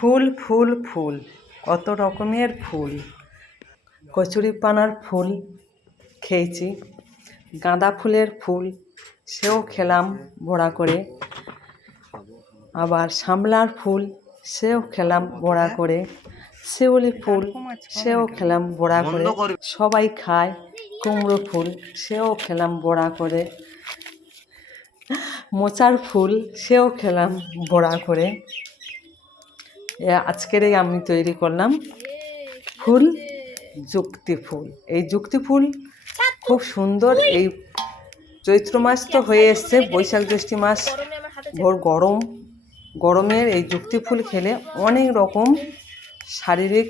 ফুল ফুল ফুল, কত রকমের ফুল। কচুরিপানার ফুল খেয়েছি, গাঁদা ফুলের ফুল সেও খেলাম বড়া করে, আবার শামলার ফুল সেও খেলাম বড়া করে, শিউলি ফুল সেও খেলাম বড়া করে, সবাই খায়। কুমড়ো ফুল সেও খেলাম বড়া করে, মোচার ফুল সেও খেলাম বড়া করে। আজকের আমি তৈরি করলাম ফুল যুক্তি ফুল। এই যুক্তি ফুল খুব সুন্দর। এই চৈত্র মাস তো হয়ে এসছে, বৈশাখ জ্যৈষ্ঠ মাস ভোর গরমের এই যুক্তি ফুল খেলে অনেক রকম শারীরিক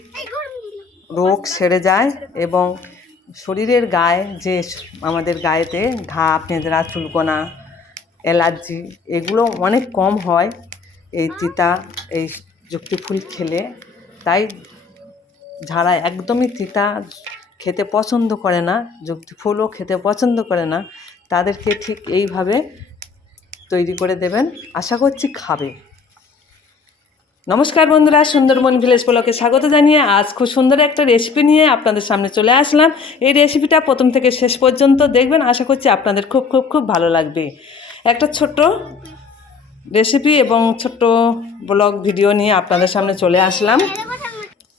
রোগ সেরে যায় এবং শরীরের গায়ে যে আমাদের গায়েতে ঘা, পেঁদরা, চুলকোনা, অ্যালার্জি এগুলো অনেক কম হয় এই এই যুক্তি ফুল খেলে। তাই যারা একদমই তিতা খেতে পছন্দ করে না, যুক্তি ফুলও খেতে পছন্দ করে না, তাদেরকে ঠিক এইভাবে তৈরি করে দেবেন, আশা করছি খাবে। নমস্কার বন্ধুরা, সুন্দরবন ভিলেজ ব্লগে স্বাগত জানিয়ে আজ খুব সুন্দর একটা রেসিপি নিয়ে আপনাদের সামনে চলে আসলাম। এই রেসিপিটা প্রথম থেকে শেষ পর্যন্ত দেখবেন, আশা করছি আপনাদের খুব খুব খুব ভালো লাগবে। একটা ছোট্ট রেসিপি এবং ছোট্ট ব্লগ ভিডিও নিয়ে আপনাদের সামনে চলে আসলাম।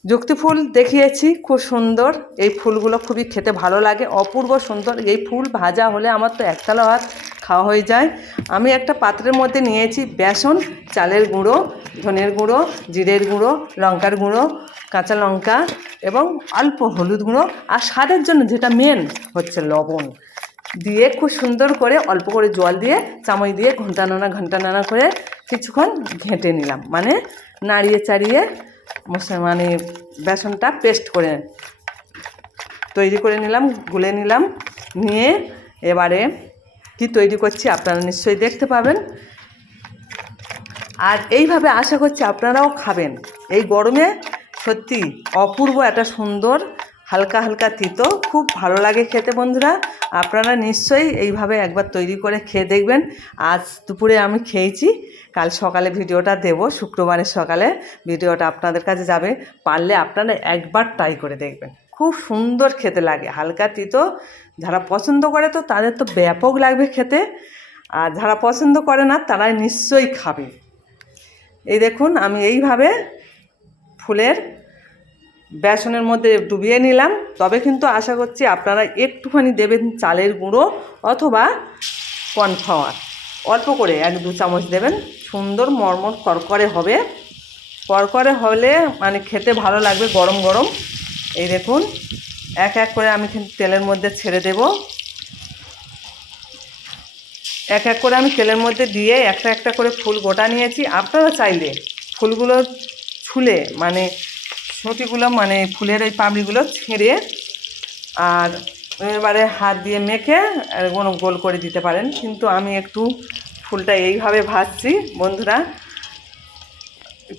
যুক্তি ফুল দেখিয়েছি, খুব সুন্দর। এই ফুলগুলো খুবই খেতে ভালো লাগে, অপূর্ব সুন্দর। এই ফুল ভাজা হলে আমার তো একতলা ভাত খাওয়া হয়ে যায়। আমি একটা পাত্রের মধ্যে নিয়েছি বেসন, চালের গুঁড়ো, ধনের গুঁড়ো, জিরের গুঁড়ো, লঙ্কার গুঁড়ো, কাঁচা লঙ্কা এবং অল্প হলুদ গুঁড়ো, আর স্বাদের জন্য যেটা মেন হচ্ছে লবণ দিয়ে খুব সুন্দর করে অল্প করে জল দিয়ে চামচ দিয়ে ঘন্টা নানা করে কিছুক্ষণ ঘেঁটে নিলাম, মানে নাড়িয়ে চাড়িয়ে মানে বেসনটা পেস্ট করে তৈরি করে নিলাম, গুলে নিলাম। নিয়ে এবারে কি তৈরি করছি আপনারা নিশ্চয়ই দেখতে পাবেন, আর এইভাবে আশা করছি আপনারাও খাবেন। এই গরমে সত্যি অপূর্ব একটা সুন্দর হালকা হালকা তিতো, খুব ভালো লাগে খেতে। বন্ধুরা, আপনারা নিশ্চয়ই এইভাবে একবার তৈরি করে খেয়ে দেখবেন। আজ দুপুরে আমি খেয়েছি, কাল সকালে ভিডিওটা দেব, শুক্রবারের সকালে ভিডিওটা আপনাদের কাছে যাবে। পারলে আপনারা একবার ট্রাই করে দেখবেন, খুব সুন্দর খেতে লাগে, হালকা তিতো। যারা পছন্দ করে তো তাদের তো ব্যাপক লাগবে খেতে, আর যারা পছন্দ করে না তারাই নিশ্চয়ই খাবে। এই দেখুন, আমি এইভাবে ফুলের বেসনের মধ্যে ডুবিয়ে নিলাম। তবে কিন্তু আশা করছি আপনারা একটুখানি দেবেন চালের গুঁড়ো অথবা কর্নফ্লাওয়ার, অল্প করে 1-2 চামচ দেবেন। সুন্দর মরমর করকরে হবে, করকরে হলে মানে খেতে ভালো লাগবে গরম গরম। এই দেখুন, এক এক করে আমি তেলের মধ্যে ছেড়ে দেব। এক এক করে আমি তেলের মধ্যে দিয়ে একটা একটা করে ফুল গোটা নিয়েছি। আপনারা চাইলে ফুলগুলো ছুলে মানে সুতিগুলো মানে ফুলের এই পাপড়িগুলো ছেড়ে আর এবারে হাত দিয়ে মেখে কোনো গোল করে দিতে পারেন, কিন্তু আমি একটু ফুলটা এইভাবে ভাজছি। বন্ধুরা,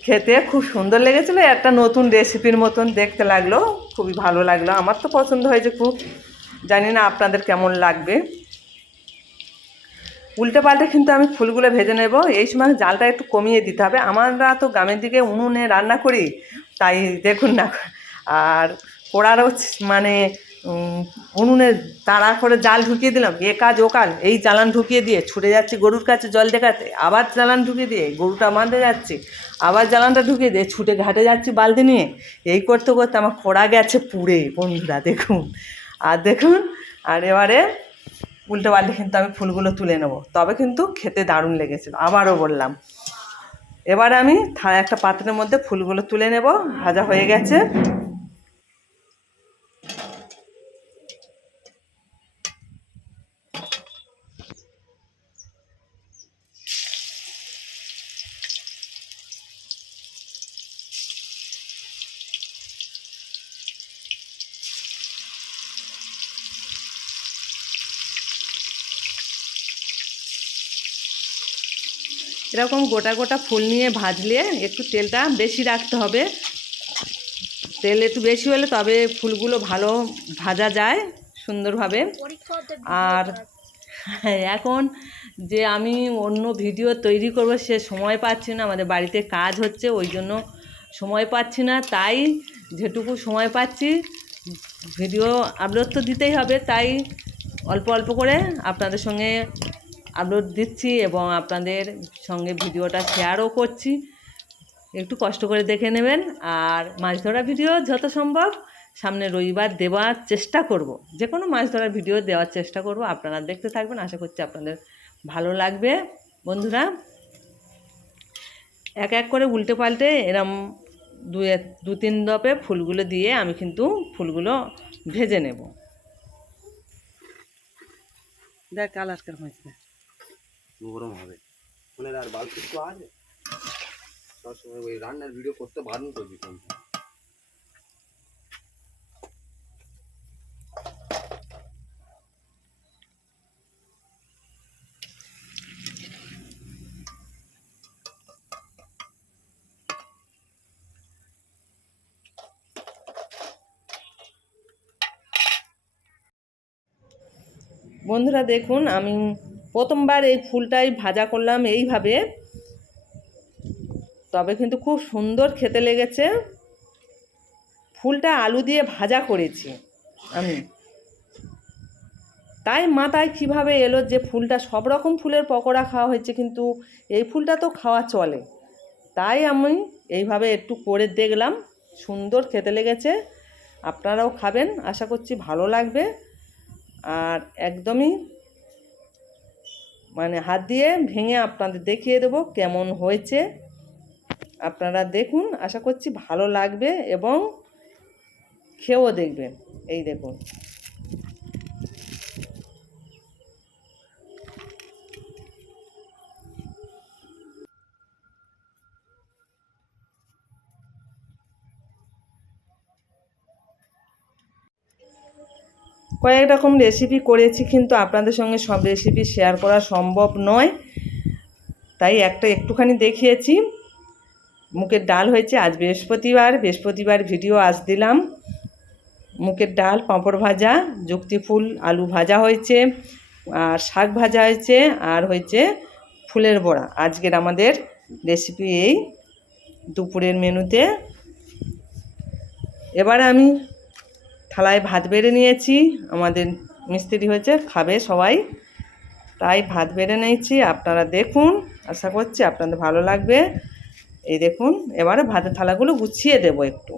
খেতে খুব সুন্দর লেগেছিলো, একটা নতুন রেসিপির মতন দেখতে লাগলো, খুবই ভালো লাগলো। আমার তো পছন্দ হয়েছে খুব, জানি না আপনাদের কেমন লাগবে। উল্টে পাল্টে কিন্তু আমি ফুলগুলো ভেজে নেব। এই সময় জালটা একটু কমিয়ে দিতে হবে। আমরা তো গ্রামের দিকে উনুনে রান্না করি, তাই দেখুন না, আর কড়ারও মানে উনুনে তাড়া করে জাল ঢুকিয়ে দিলাম, এ কাজ ও কাজ, এই জ্বালান ঢুকিয়ে দিয়ে ছুটে যাচ্ছি গরুর কাছে জল দেখাতে, আবার জ্বালান ঢুকিয়ে দিয়ে গরুটা বাঁধতে যাচ্ছি, আবার জ্বালানটা ঢুকিয়ে দিয়ে ছুটে ঘাটে যাচ্ছি বালতি নিয়ে। এই করতে করতে আমার কড়া গেছে পুড়ে। বন্ধুরা দেখুন, আর দেখুন, আর এবারে উল্টে পাল্টে কিন্তু আমি ফুলগুলো তুলে নেব, তবে কিন্তু খেতে দারুণ লেগেছিল। আবারও বললাম, এবার আমি একটা পাত্রের মধ্যে ফুলগুলো তুলে নেব, ভাজা হয়ে গেছে। এরকম গোটা গোটা ফুল নিয়ে ভাজলে একটু তেলটা বেশি রাখতে হবে, তেল একটু বেশি হলে তবে ফুলগুলো ভালো ভাজা যায় সুন্দরভাবে। আর এখন যে আমি অন্য ভিডিও তৈরি করব সে সময় পাচ্ছি না, আমাদের বাড়িতে কাজ হচ্ছে, ওই জন্য সময় পাচ্ছি না, তাই যেটুকু সময় পাচ্ছি ভিডিও আপলোড তো দিতেই হবে, তাই অল্প অল্প করে আপনাদের সঙ্গে আপলোড দিচ্ছি এবং আপনাদের সঙ্গে ভিডিওটা শেয়ারও করছি। একটু কষ্ট করে দেখে নেবেন। আর মাছ ধরা ভিডিও যত সম্ভব সামনে রবিবার দেওয়ার চেষ্টা করব, যে কোনো মাছ ধরার ভিডিও দেওয়ার চেষ্টা করব। আপনারা দেখতে থাকবেন, আশা করছি আপনাদের ভালো লাগবে। বন্ধুরা, এক এক করে উল্টে পাল্টে এরম দু তিন দপে ফুলগুলো দিয়ে আমি কিন্তু ফুলগুলো ভেজে নেব। দেখ কালার কেমন হয়েছে, গরম হবে মানে আর বালতি তো আছে সবসময় ওই রান্নার ভিডিও করতে বারণ করবি কিন্তু। বন্ধুরা দেখুন, আমি প্রথমবার এই ফুলটাই ভাজা করলাম এইভাবে, তবে কিন্তু খুব সুন্দর খেতে লেগেছে। ফুলটা আলু দিয়ে ভাজা করেছি আমি, তাই মাথায় কীভাবে এলো যে ফুলটা সব রকম ফুলের পকোড়া খাওয়া হয়েছে কিন্তু এই ফুলটা তো খাওয়া চলে, তাই আমি এইভাবে একটু করে দেখলাম, সুন্দর খেতে লেগেছে। আপনারাও খাবেন, আশা করছি ভালো লাগবে। আর একদমই মানে হাত দিয়ে ভেঙে আপনাদের দেখিয়ে দেবো কেমন হয়েছে। আপনারা দেখুন, আশা করছি ভালো লাগবে এবং খেয়েও দেখবেন। এই দেখুন, কয়েক রকম রেসিপি করেছি কিন্তু আপনাদের সঙ্গে সব রেসিপি শেয়ার করা সম্ভব নয়, তাই একটুখানি দেখিয়েছি। মুগের ডাল হয়েছে, আজ বৃহস্পতিবার ভিডিও আজ দিলাম। মুগের ডাল, পাঁপড় ভাজা, যুক্তি ফুল আলু ভাজা হয়েছে, আর শাক ভাজা হয়েছে, আর হয়েছে ফুলের বড়া। আজকের আমাদের রেসিপি এই দুপুরের মেনুতে। এবার আমি থালায় ভাত বেড়ে নিয়েছি, আমাদের মিস্ত্রি হয়েছে, খাবে সবাই, তাই ভাত বেড়ে নিয়েছি। আপনারা দেখুন, আশা করছি আপনাদের ভালো লাগবে। এই দেখুন, এবারে ভাতের থালাগুলো গুছিয়ে দেবো একটু।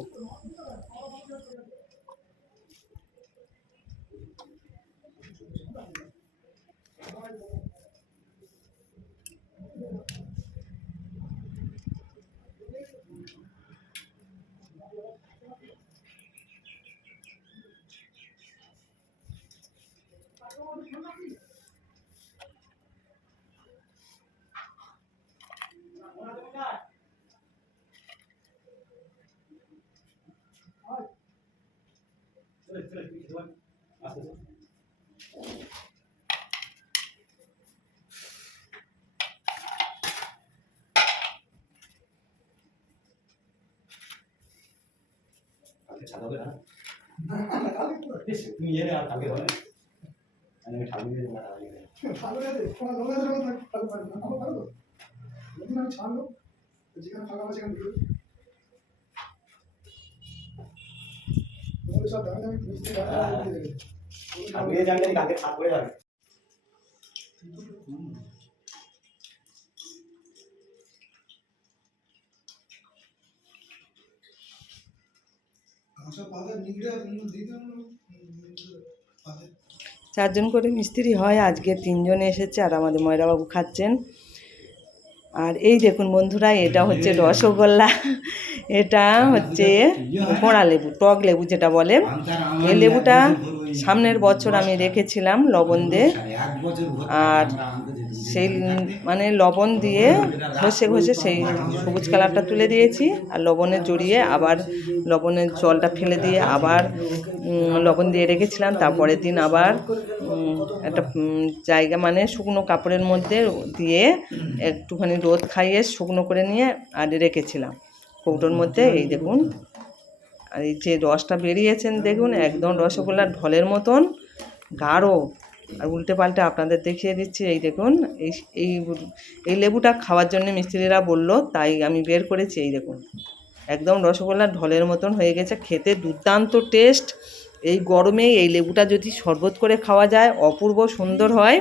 চারজন করে মিস্ত্রি হয়, আজকে 3 জন এসেছে আর আমাদের ময়রাবাবু খাচ্ছেন। আর এই দেখুন বন্ধুরা, এটা হচ্ছে রসগোল্লা, এটা হচ্ছে কড়া লেবু, টক লেবু যেটা বলে। এই লেবুটা সামনের বছর আমি রেখেছিলাম লবণ দিয়ে, আর সেই মানে লবণ দিয়ে ঘষে ঘষে সেই সবুজ কালারটা তুলে দিয়েছি, আর লবণে জড়িয়ে আবার লবণের জলটা ফেলে দিয়ে আবার লবণ দিয়ে রেখেছিলাম। তারপরের দিন আবার একটা জায়গা মানে শুকনো কাপড়ের মধ্যে দিয়ে একটুখানি রোদ খাইয়ে শুকনো করে নিয়ে আর রেখেছিলাম কৌটোর মধ্যে। এই দেখুন, আর এই যে রসটা বেরিয়েছেন দেখুন, একদম রসগোল্লার ঢলের মতন গাঢ়। আর উল্টে পাল্টে আপনাদের দেখিয়ে দিচ্ছি। এই দেখুন, এই লেবুটা খাওয়ার জন্য মিস্ত্রিরা বলল, তাই আমি বের করেছি। এই দেখুন, একদম রসগোল্লার ঢলের মতন হয়ে গেছে, খেতে দুর্দান্ত টেস্ট। এই গরমে এই লেবুটা যদি শরবত করে খাওয়া যায় অপূর্ব সুন্দর হয়।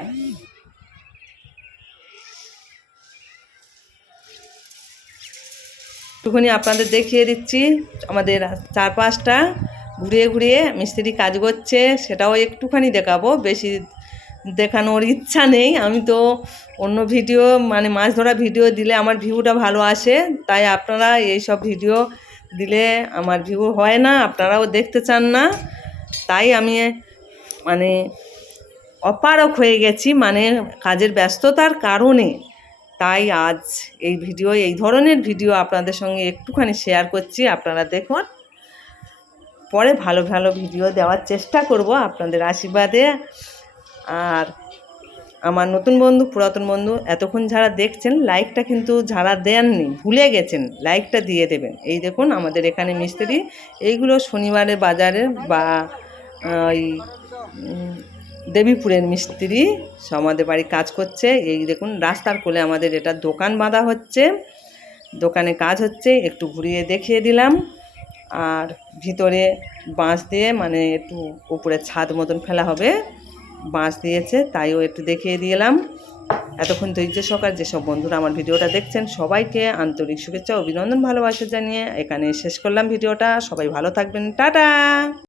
একটুখানি আপনাদের দেখিয়ে দিচ্ছি আমাদের চারপাশটা ঘুরিয়ে ঘুরিয়ে মিস্ত্রি কাজ করছে, সেটাও একটুখানি দেখাবো, বেশি দেখানোর ইচ্ছা নেই। আমি তো অন্য ভিডিও মানে মাছ ধরা ভিডিও দিলে আমার ভিউটা ভালো আসে, তাই আপনারা এই সব ভিডিও দিলে আমার ভিউ হয় না, আপনারাও দেখতে চান না, তাই আমি মানে অপারক হয়ে গেছি মানে কাজের ব্যস্ততার কারণে। তাই আজ এই ভিডিও, এই ধরনের ভিডিও আপনাদের সঙ্গে একটুখানি শেয়ার করছি, আপনারা দেখুন। পরে ভালো ভালো ভিডিও দেওয়ার চেষ্টা করব আপনাদের আশীর্বাদে। আর আমার নতুন বন্ধু, পুরাতন বন্ধু এতক্ষণ যারা দেখছেন, লাইকটা কিন্তু যারা দেননি, ভুলে গেছেন, লাইকটা দিয়ে দেবেন। এই দেখুন আমাদের এখানে মিস্ত্রি, এইগুলো শনিবারের বাজারের বা ওই দেবীপুরের মিস্ত্রি আমাদের বাড়ি কাজ করছে। এই দেখুন রাস্তার কোলে আমাদের এটা দোকান বাঁধা হচ্ছে, দোকানে কাজ হচ্ছে, একটু ঘুরিয়ে দেখিয়ে দিলাম। আর ভিতরে বাঁশ দিয়ে মানে একটু উপরে ছাদ মতন ফেলা হবে, বাঁশ দিয়েছে, তাইও একটু দেখিয়ে দিলাম। এতক্ষণ ধৈর্য সহকারে যেসব বন্ধুরা আমার ভিডিওটা দেখছেন সবাইকে আন্তরিক শুভেচ্ছা, অভিনন্দন, ভালোবাসা জানিয়ে এখানে শেষ করলাম ভিডিওটা। সবাই ভালো থাকবেন, টাটা।